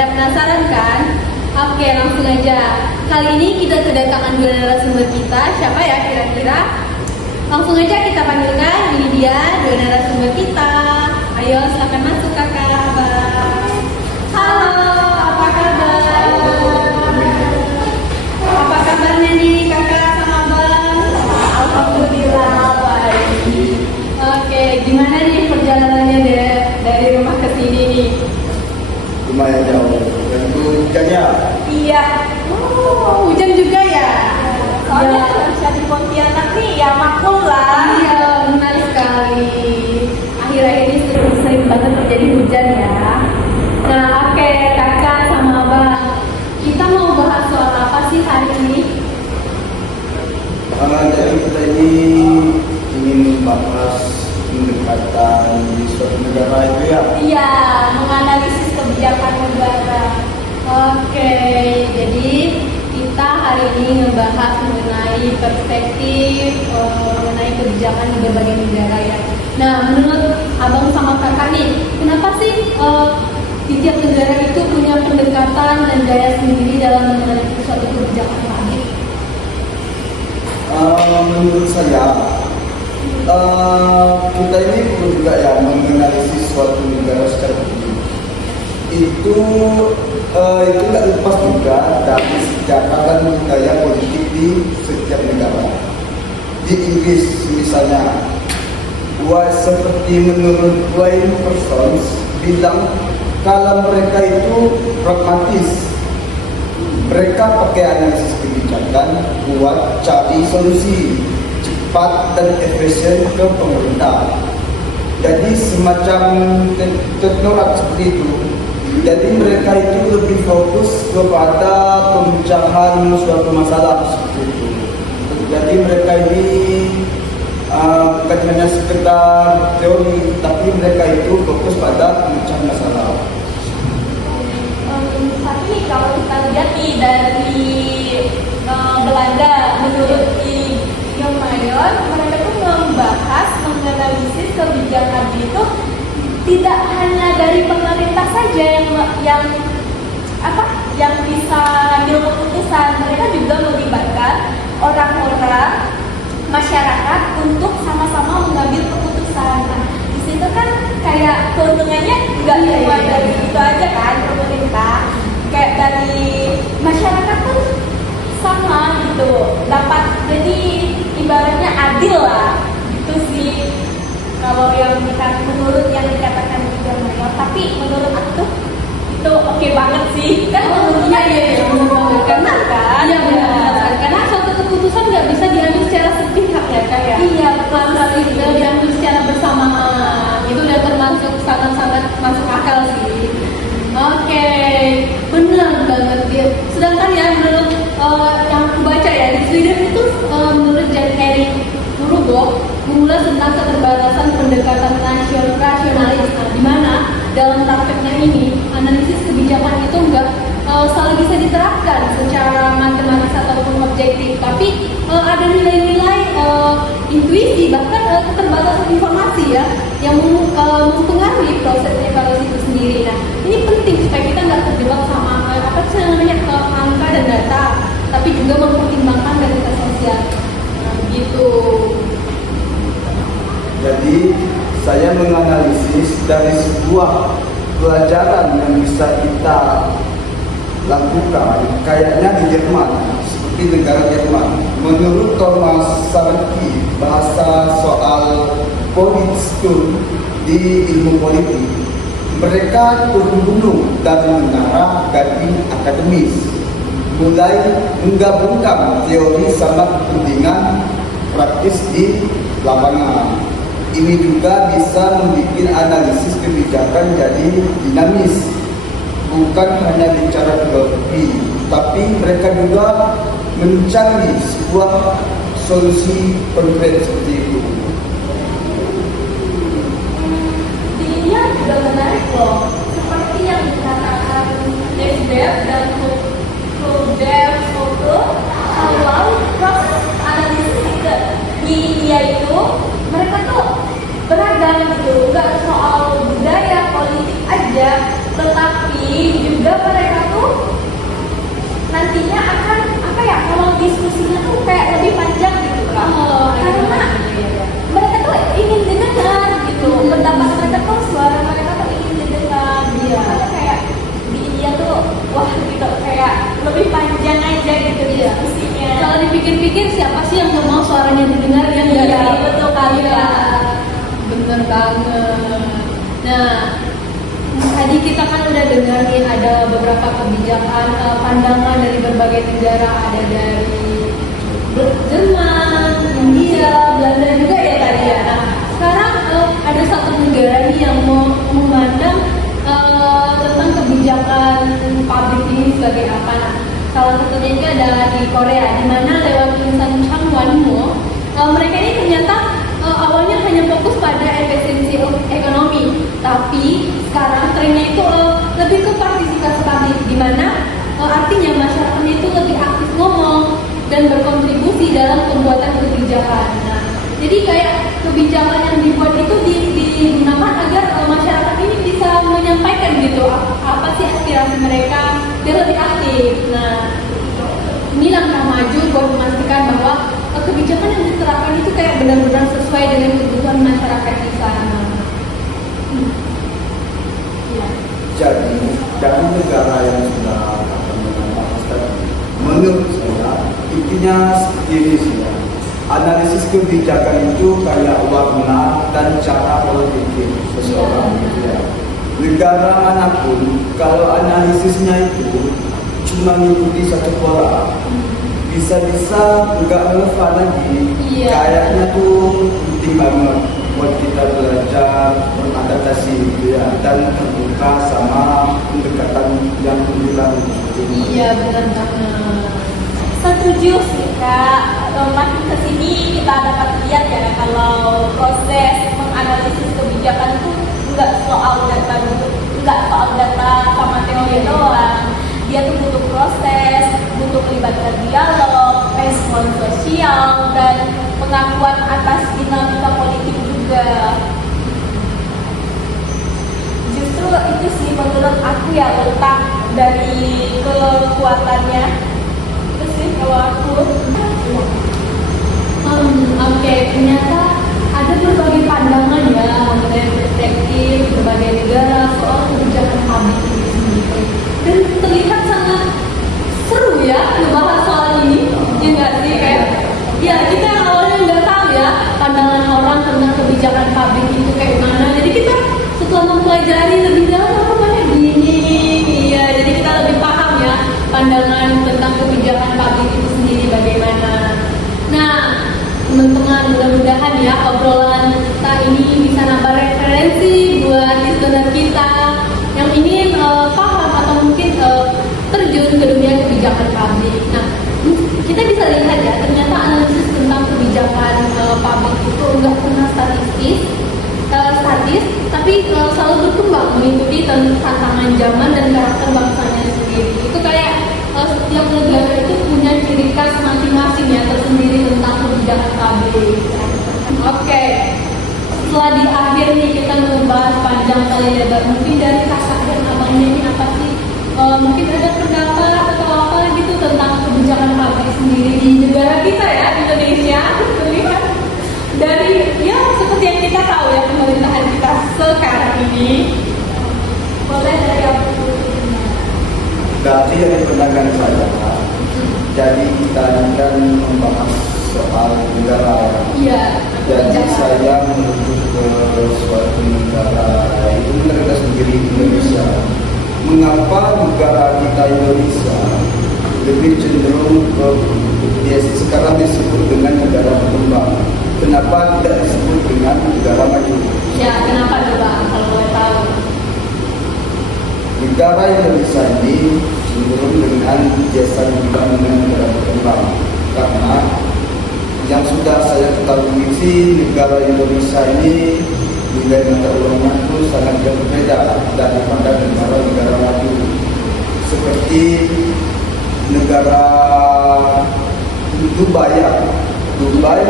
Pada penasaran kan? Oke, langsung aja. Kali ini kita kedatangan dua narasumber kita. Siapa ya kira-kira? Langsung aja kita panggilkan. Ini dia dua narasumber kita. Ayo silakan masuk kakak, abang. Halo, apa kabar? Apa kabarnya nih kakak sama abang? Alhamdulillah baik. Oke, gimana nih perjalanannya dari rumah ke sini nih? Lumayan jauh. Dan itu hujannya. Iya. Oh, hujan juga ya? Soalnya Ya. cuaca di Pontianak nih ya makmur lah. Iya, benar sekali. Akhir-akhir ini sering banget terjadi hujan ya. Nah, oke, kakak sama abang. Kita mau bahas soal apa sih hari ini? Jadi kita ini ingin membahas pendekatan di suatu negara itu ya. Iya, menganalisis kebijakan negara. Oke, jadi kita hari ini membahas mengenai perspektif mengenai kebijakan di berbagai negara ya. Nah, menurut abang sama kakak nih, kenapa sih di tiap negara itu punya pendekatan dan gaya sendiri dalam mengenai suatu kebijakan tadi? Menurut saya kita ini perlu juga ya menganalisis suatu negara secara utuh. Itu nggak lepas juga dari sejarah dan budaya politik di setiap negara. Di Inggris misalnya, seperti menurut Wayne Parsons bilang kalau mereka itu pragmatis. Mereka pakai analisis kebijakan buat cari solusi cepat dan efisien ke pemerintah. Jadi semacam teknokrat seperti itu. Jadi mereka itu lebih fokus kepada pemecahan suatu masalah seperti itu. Jadi mereka ini bukan hanya sekedar teori, tapi mereka itu fokus pada pemecahan masalah. Tapi nih kalau kita lihat nih dari Belanda, menurut Ion Mayor, mereka tuh membahas, menganalisis kebijakan itu tidak hanya dari pemerintah saja yang bisa ambil keputusan. Mereka juga melibatkan orang-orang masyarakat untuk sama-sama mengambil keputusan. Nah, di situ kan kayak keuntungannya nggak cuma dari itu aja kan, pemerintah, kayak dari masyarakat pun sama gitu, dapat, jadi ibaratnya adil lah gitu sih. Kalau menurut yang dikatakan juga Mayor, tapi menurut aku itu oke banget sih. Kan menurutnya Karena kan? iya benar. Karena suatu keputusan nggak bisa diambil secara sepihak ya kak ya. Iya, Harus diambil secara bersamaan. Itu udah termasuk sangat-sangat masuk akal sih. Oke, benar banget dia. Sedangkan ya menurut yang aku baca ya di Sweden itu menurut Jan-Erik Nordblock mengulas tentang keterbatasan pendekatan rasionalis, di mana dalam prakteknya ini analisis kebijakan itu enggak selalu bisa diterapkan secara matematis ataupun objektif, tapi ada nilai-nilai intuisi bahkan keterbatasan informasi ya yang mempengaruhi proses evaluasi itu sendiri. Nah, ini penting supaya kita nggak terjebak sama apa sih namanya angka dan data, tapi juga mempertimbangkan realitas sosial. Nah, begitu. Jadi saya menganalisis dari sebuah pelajaran yang bisa kita lakukan, kayaknya di Jerman, seperti negara Jerman. Menurut Thomas Sabatky, bahasa soal Politstudie di ilmu politik, mereka turun gunung dan mengarah gaji akademis, mulai menggabungkan teori sama kepentingan praktis di lapangan. Ini juga bisa membuat analisis kebijakan jadi dinamis, bukan hanya bicara filosofi, tapi mereka juga mencari sebuah solusi konkret seperti itu. Di India juga menarik loh, seperti yang dikatakan Nesdev dan Kudev Foto, kalau proses analisis di India itu mereka tuh beragam gitu, nggak soal budaya politik aja, tetapi tapi juga mereka tuh nantinya akan apa ya, kalau diskusinya tuh kayak lebih panjang gitu Kak. Karena mereka tuh ingin didengar gitu, pendapat mereka tuh, suara mereka tuh ingin didengar. Makanya kayak di India tuh wah gitu, kayak lebih panjang aja gitu diskusinya. Kalau dipikir-pikir siapa sih yang nggak mau suaranya didengar ya? Iya, betul kali ya. Kak. Bener banget. Nah, tadi kita kan udah dengar nih ada beberapa kebijakan pandangan dari berbagai negara, ada dari Jerman, India, Belanda juga ya tadi ya. Nah, sekarang ada satu negara nih yang mau memandang tentang kebijakan publik ini sebagai apa. Nah, salah satunya ini adalah di Korea, di mana lewat tulisan Changwon-mo, mereka ini ternyata awalnya hanya fokus pada efisiensi ekonomi, tapi sekarang trennya itu lebih ke partisipasi publik, di mana artinya masyarakatnya itu lebih aktif ngomong dan berkontribusi dalam pembuatan kebijakan. Nah, jadi kayak kebijakan yang dibuat itu digunakan agar masyarakat ini bisa menyampaikan gitu apa sih aspirasi mereka dan lebih aktif. Nah, ini langkah maju buat memastikan bahwa kebijakan yang diterapkan itu kayak benar-benar sesuai dengan kebutuhan masyarakat di sana. Jadi dari negara yang sudah membahas tadi, menurut saya intinya seperti ini sih ya. Analisis kebijakan itu kayak warna dan cara berpikir seseorang gitu ya. Negara manapun kalau analisisnya itu cuma mengikuti satu pola, bisa-bisa nggak relevan lagi. Kayaknya tuh penting banget buat kita belajar beradaptasi gitu ya, dan terbuka sama pendekatan yang berbilang. Iya, benar banget. Setuju sih Kak. Makin kesini kita dapat lihat ya kalau proses menganalisis kebijakan itu nggak soal data sama teori doang. Dia tuh butuh proses, butuh melibatkan dialog, respon sosial, dan pengakuan atas dinamika politik juga. Justru itu sih menurut aku ya letak dari kekuatannya. Itu sih kalau aku. Oke, ternyata ada berbagai pandangan ya mengenai perspektif berbagai negara soal kebijakan publik ini sendiri. Dan terlihat sangat seru ya membahas soal ini, ya nggak sih? Kayak ya kita awalnya nggak tahu ya pandangan orang tentang kebijakan publik itu kayak mana. Jadi kita setelah mempelajari lebih dalam rupanya gini, iya. Jadi kita lebih paham ya pandangan tentang kebijakan publik itu sendiri bagaimana. Nah, teman-teman, mudah-mudahan ya obrolan kita ini bisa nambah referensi buat listener kita yang ingin paham atau mungkin terjun ke dunia kebijakan publik. Nah, kita bisa lihat ya, ternyata analisis tentang kebijakan publik itu enggak pernah statis, tapi selalu berkembang mengikuti tantangan zaman dan karakter bangsanya sendiri. Itu kayak setiap negara itu punya ciri khas masing-masing ya tersendiri tentang kebijakan publik. Oke, setelah di akhir nih kita membahas panjang kali lebar, mungkin dari Kak dan abangnya ini apa sih? Mungkin ada pendapat atau apa gitu tentang kebijakan publik sendiri di negara kita ya, Indonesia. Terlihat dari ya seperti yang kita tahu ya pemerintahan kita sekarang ini. Boleh dari aku. Berarti dari pandangan saya, jadi kita akan membahas soal negara. Iya. Jadi saya menuju ke suatu negara, itu negara sendiri Indonesia. Mengapa negara kita Indonesia lebih cenderung ke sekarang disebut dengan negara berkembang? Kenapa tidak disebut dengan negara maju? Ya, kenapa coba kalau boleh tahu? Negara Indonesia ini cenderung dengan jasa dibilang dengan negara berkembang, karena yang sudah saya ketahui sih negara Indonesia ini nilai mata uangnya itu sangat berbeda daripada negara-negara maju seperti negara Dubai ya. Dubai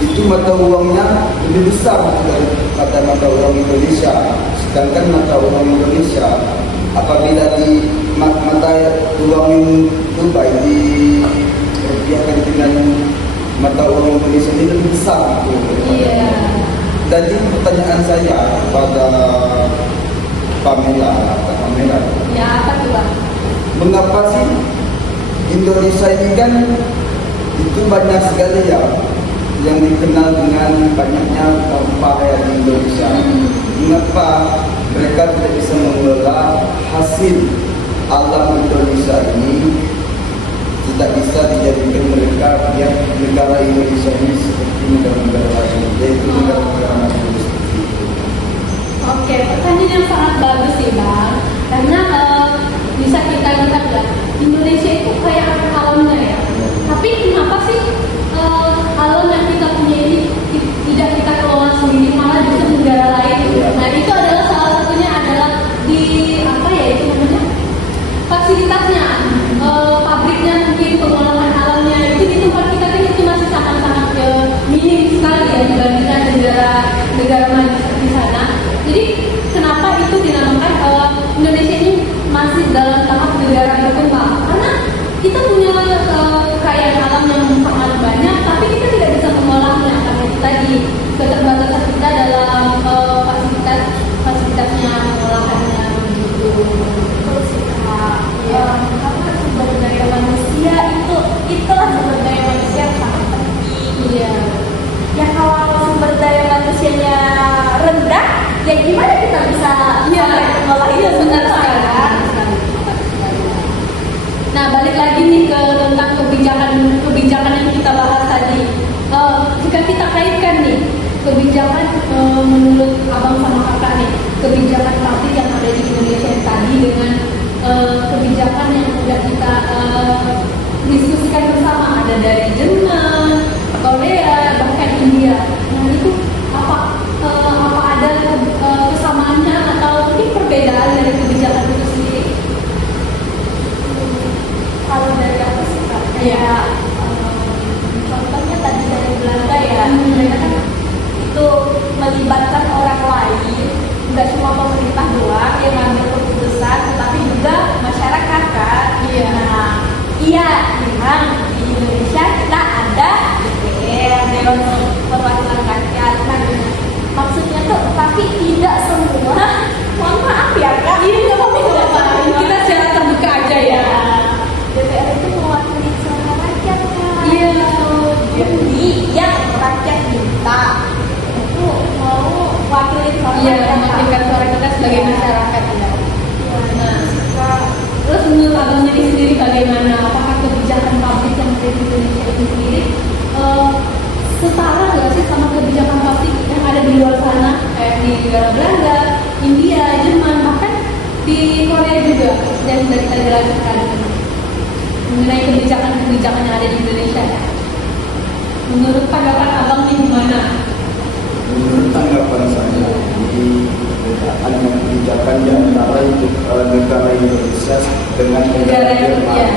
itu mata uangnya lebih besar daripada mata uang Indonesia, sedangkan mata uang Indonesia apabila uangin Dubai di rupiahkan dengan mata uang Indonesia ini lebih besar gitu. Iya. Jadi pertanyaan saya pada Pamela, Ya apa tuh Bang? mengapa sih Indonesia ini kan itu banyak sekali ya yang dikenal dengan banyaknya rempah ya di Indonesia. Mengapa mereka tidak bisa mengelola hasil alam Indonesia ini, tidak bisa dijadikan mereka yang negara Indonesia ini seperti negara-negara lain, yaitu negara-negara maju seperti itu. Oke, pertanyaan yang sangat bagus sih Bang. Karena bisa kita lihat ya, Indonesia itu kayak alamnya ya. Tapi kenapa sih alam yang kita punya ini tidak kita kelola sendiri, malah justru negara lain? Nah itu adalah salah satunya adalah di apa ya itu namanya fasilitasnya, pabriknya mungkin pengolahan alamnya itu di tempat kita kan itu masih sangat-sangat minim sekali ya dibandingkan negara maju di sana. Jadi kenapa itu dinamakan Indonesia ini masih dalam tahap negara berkembang? Karena kita punya kekayaan alam yang sangat banyak, tapi kita tidak bisa mengolahnya karena itu tadi keterbatasan kita dalam fasilitasnya, pengolahannya begitu. Terus karena sumber daya manusia itulah sumber daya manusia yang sangat penting. Iya. Ya kalau sumber daya manusianya rendah, ya gimana kita bisa mengolah itu? Iya benar sekali. Nah balik lagi nih ke tentang kebijakan yang kita bahas tadi. Jika kita kaitkan nih kebijakan menurut abang sama kakak nih, kebijakan pabrik yang ada di Indonesia yang tadi dengan kebijakan yang sudah kita diskusikan bersama, ada dari Jerman, Korea, bahkan India. Nah itu apa ada kesamaannya atau mungkin perbedaan dari kebijakan itu sendiri? Kalau dari aku sih Kak, Iya. contohnya tadi dari Belanda ya, mereka kan itu melibatkan orang lain, nggak cuma pemerintah doang yang ngambil keputusan, tetapi juga masyarakat kan. Iya. Nah, iya, memang di Indonesia kita ada DPR, Dewan Perwakilan Rakyat. Nah, maksudnya tuh, tapi tidak semua. Mohon maaf ya Kak, ini nggak apa-apa. Kita secara terbuka aja ya. DPR itu mewakili suara rakyat kan. Iya. Jadi yang rakyat minta itu mau wakili suara Iya, rakyat. mewakilkan suara kita sebagai masyarakat ya. Nah, Suka terus menurut abang sendiri bagaimana? Apakah kebijakan pabrik yang ada di Indonesia itu sendiri setara nggak sih sama kebijakan pabrik yang ada di luar sana, kayak di negara Belanda, India, Jerman, bahkan di Korea juga yang sudah kita jelaskan mengenai kebijakan-kebijakan yang ada di Indonesia? Menurut tanggapan abang ini gimana? Menurut tanggapan saya, ini perbedaan yang kebijakan di antara negara Indonesia dengan negara Jerman. Iya.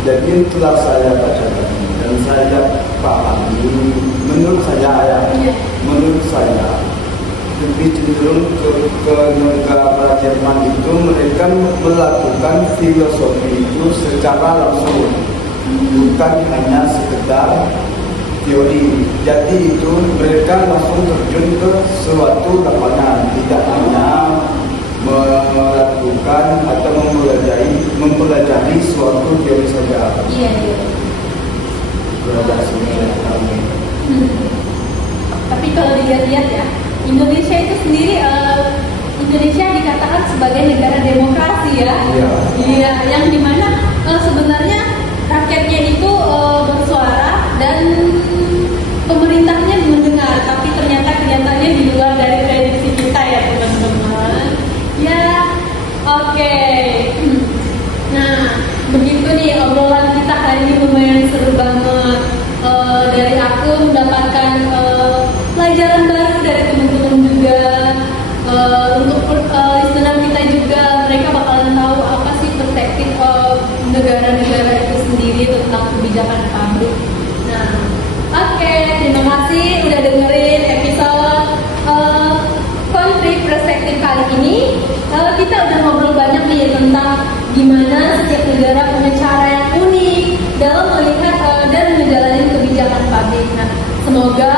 Jadi itulah saya baca tadi dan saya pahami. Menurut saya ya, menurut saya lebih cenderung ke negara Jerman itu mereka melakukan filosofi itu secara langsung, bukan hanya sekedar teori. Jadi itu mereka langsung terjun ke suatu lapangan, tidak hanya melakukan atau mempelajari suatu teori saja. Iya. Tapi kalau dilihat-lihat ya, Indonesia itu sendiri Indonesia dikatakan sebagai negara demokrasi ya. Iya, yang dimana sebenarnya rakyatnya itu bersuara dan pemerintahnya mendengar, tapi ternyata kenyataannya di luar dari prediksi kita ya teman-teman. Ya, oke. Nah, begitu nih obrolan kita hari ini lumayan seru banget. Dari aku mendapatkan pelajaran baru dari teman-teman juga. Untuk listener kita juga, mereka bakalan tahu apa sih perspektif negara-negara itu sendiri tentang kebijakan pabrik. Nah, oke, terima kasih udah dengerin episode konflik perspektif kali ini. Kita udah ngobrol banyak nih tentang gimana setiap negara punya cara yang unik dalam melihat dan menjalani kebijakan publik. Nah, semoga